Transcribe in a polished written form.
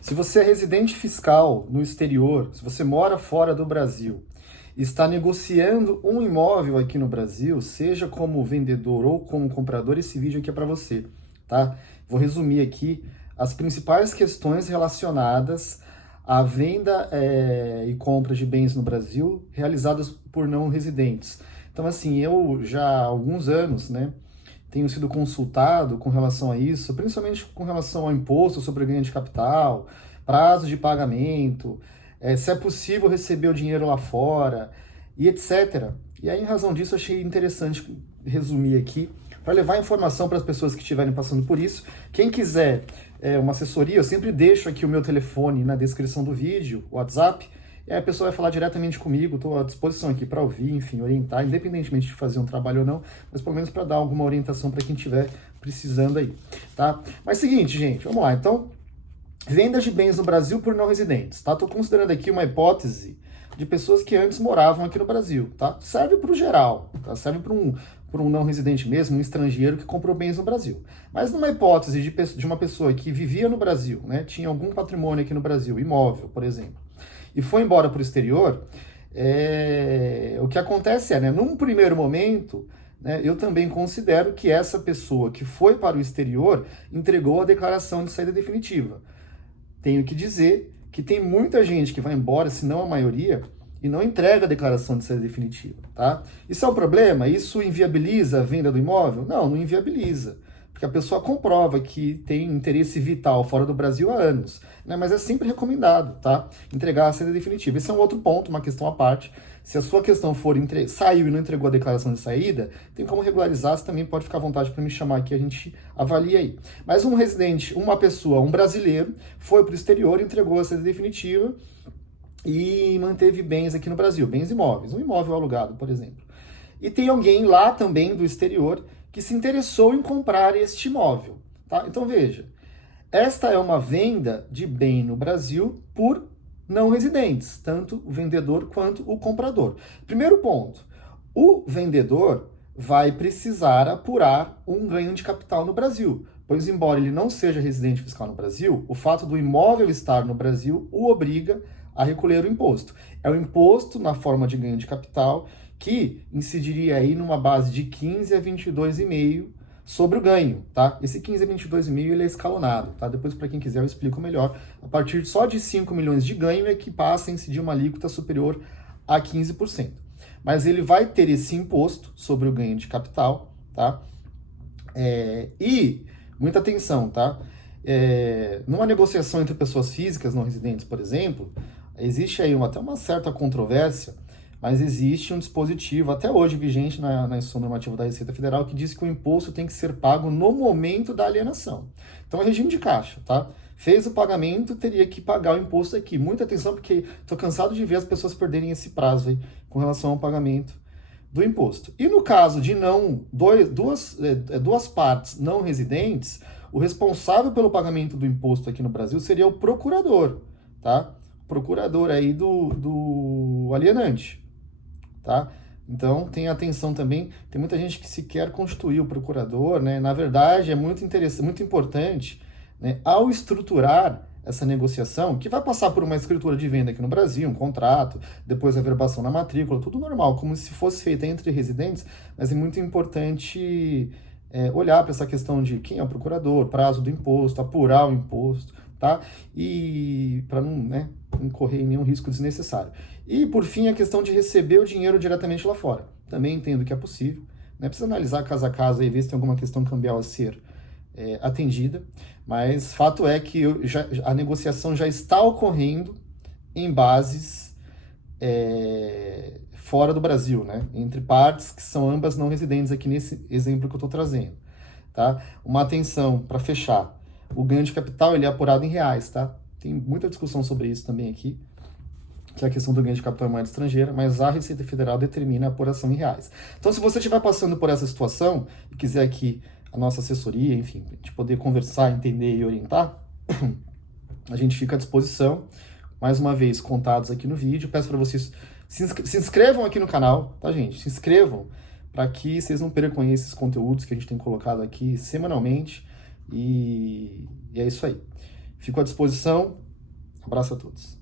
Se você é residente fiscal no exterior, se você mora fora do Brasil, está negociando um imóvel aqui no Brasil, seja como vendedor ou como comprador, esse vídeo aqui é para você, tá? Vou resumir aqui as principais questões relacionadas à venda e compra de bens no Brasil realizadas por não residentes. Então, assim, eu já há alguns anos, né, tenho sido consultado com relação a isso, principalmente com relação ao imposto sobre ganho de capital, prazo de pagamento, se é possível receber o dinheiro lá fora e etc. E aí, em razão disso, achei interessante resumir aqui para levar informação para as pessoas que estiverem passando por isso. Quem quiser uma assessoria, eu sempre deixo aqui o meu telefone na descrição do vídeo, o WhatsApp, e aí a pessoa vai falar diretamente comigo, estou à disposição aqui para ouvir, enfim, orientar, independentemente de fazer um trabalho ou não, mas pelo menos para dar alguma orientação para quem estiver precisando aí, tá? Mas seguinte, gente, vamos lá. Então, vendas de bens no Brasil por não residentes, tá? Estou considerando aqui uma hipótese de pessoas que antes moravam aqui no Brasil, tá? Serve para o geral, tá? Serve para um não residente mesmo, um estrangeiro que comprou bens no Brasil. Mas numa hipótese de uma pessoa que vivia no Brasil, né? Tinha algum patrimônio aqui no Brasil, imóvel, por exemplo, e foi embora para o exterior, o que acontece né, num primeiro momento, né, eu também considero que essa pessoa que foi para o exterior entregou a declaração de saída definitiva. Tenho que dizer que tem muita gente que vai embora, se não a maioria, e não entrega a declaração de saída definitiva, tá? Isso é um problema? Isso inviabiliza a venda do imóvel? Não, não inviabiliza. Porque a pessoa comprova que tem interesse vital fora do Brasil há anos, né? Mas é sempre recomendado, tá? Entregar a saída definitiva. Esse é um outro ponto, uma questão à parte. Se a sua questão for saiu e não entregou a declaração de saída, tem como regularizar, você também pode ficar à vontade para me chamar aqui, a gente avalia aí. Mas um residente, uma pessoa, um brasileiro, foi para o exterior, entregou a saída definitiva e manteve bens aqui no Brasil, bens imóveis, um imóvel alugado, por exemplo. E tem alguém lá também do exterior que se interessou em comprar este imóvel, tá? Então veja, esta é uma venda de bem no Brasil por não residentes, tanto o vendedor quanto o comprador. Primeiro ponto, o vendedor vai precisar apurar um ganho de capital no Brasil, pois embora ele não seja residente fiscal no Brasil, o fato do imóvel estar no Brasil o obriga a recolher o imposto. É o imposto na forma de ganho de capital que incidiria aí numa base de 15 a 22,5 sobre o ganho, tá? Esse 15 a 22,5 ele é escalonado, tá? Depois, para quem quiser, eu explico melhor. A partir só de 5 milhões de ganho é que passa a incidir uma alíquota superior a 15%. Mas ele vai ter esse imposto sobre o ganho de capital, tá? E, muita atenção, tá? Numa negociação entre pessoas físicas não residentes, por exemplo, existe aí até uma certa controvérsia, mas existe um dispositivo, até hoje vigente na instrução normativa da Receita Federal, que diz que o imposto tem que ser pago no momento da alienação. Então é regime de caixa, tá? Fez o pagamento, teria que pagar o imposto aqui. Muita atenção, porque estou cansado de ver as pessoas perderem esse prazo aí com relação ao pagamento do imposto. E no caso de duas partes não residentes, o responsável pelo pagamento do imposto aqui no Brasil seria o procurador, tá? Procurador aí do alienante. Tá? Então, tenha atenção também, tem muita gente que sequer constituiu o procurador, né? Na verdade, é muito interessante, muito importante, né? Ao estruturar essa negociação, que vai passar por uma escritura de venda aqui no Brasil, um contrato, depois a verbação na matrícula, tudo normal, como se fosse feita entre residentes, mas é muito importante olhar para essa questão de quem é o procurador, prazo do imposto, apurar o imposto, tá? E para não incorrer em nenhum risco desnecessário. E, por fim, a questão de receber o dinheiro diretamente lá fora. Também entendo que é possível, né? Precisa analisar caso a caso e ver se tem alguma questão cambial a ser atendida, mas fato é que a negociação já está ocorrendo em bases fora do Brasil, né? Entre partes que são ambas não residentes aqui nesse exemplo que eu estou trazendo, tá? Uma atenção para fechar. O ganho de capital ele é apurado em reais, tá? Tem muita discussão sobre isso também aqui, que é a questão do ganho de capital em moeda estrangeira, mas a Receita Federal determina a apuração em reais. Então, se você estiver passando por essa situação e quiser aqui a nossa assessoria, enfim, a gente poder conversar, entender e orientar, a gente fica à disposição. Mais uma vez, contados aqui no vídeo. Peço para vocês se inscrevam aqui no canal, tá, gente? Se inscrevam para que vocês não percam esses conteúdos que a gente tem colocado aqui semanalmente. E é isso aí. Fico à disposição. Abraço a todos.